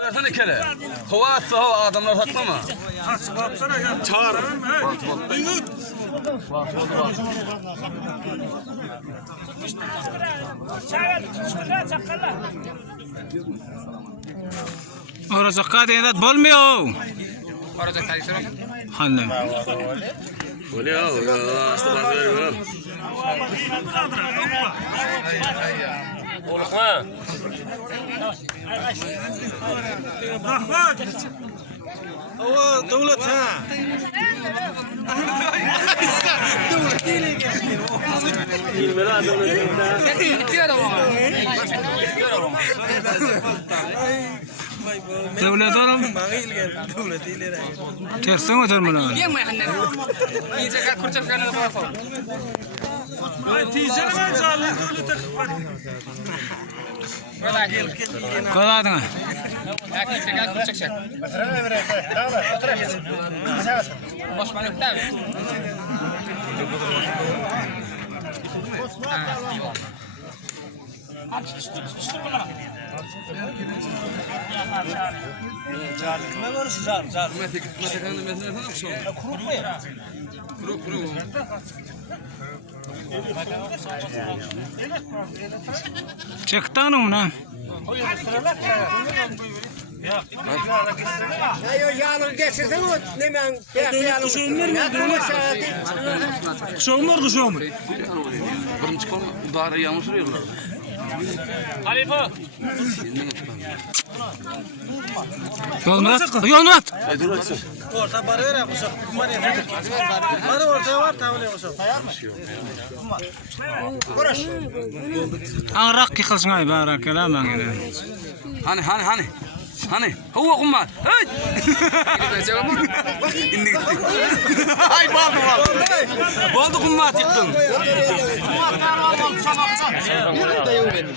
Versene kere. Hava atsa hava adamlar saklama. Çağır. Oracakka deyidat bolmuyor. Oracakka deyidat. Hanım. Öyle ya. Hasta bak böyle. Orhan. هو دولتها Devlet oğlum. Tersin oturmalı. Kaladın. Kime görürsün car? Kuru. Çıktın mı lan? Yağını geçirdin mi? Ne ben? Kuşağımlar. Birinci konu darı yanlış oluyor. Halife. Yolunu at. Orta para ver kuşak. Para ortaya var tamam kuşak. Ağrak yıkılsın ay barak kelaman gene. Hani hava kumar. Hey. İndi gitti. Ay baldı kumar çıktın.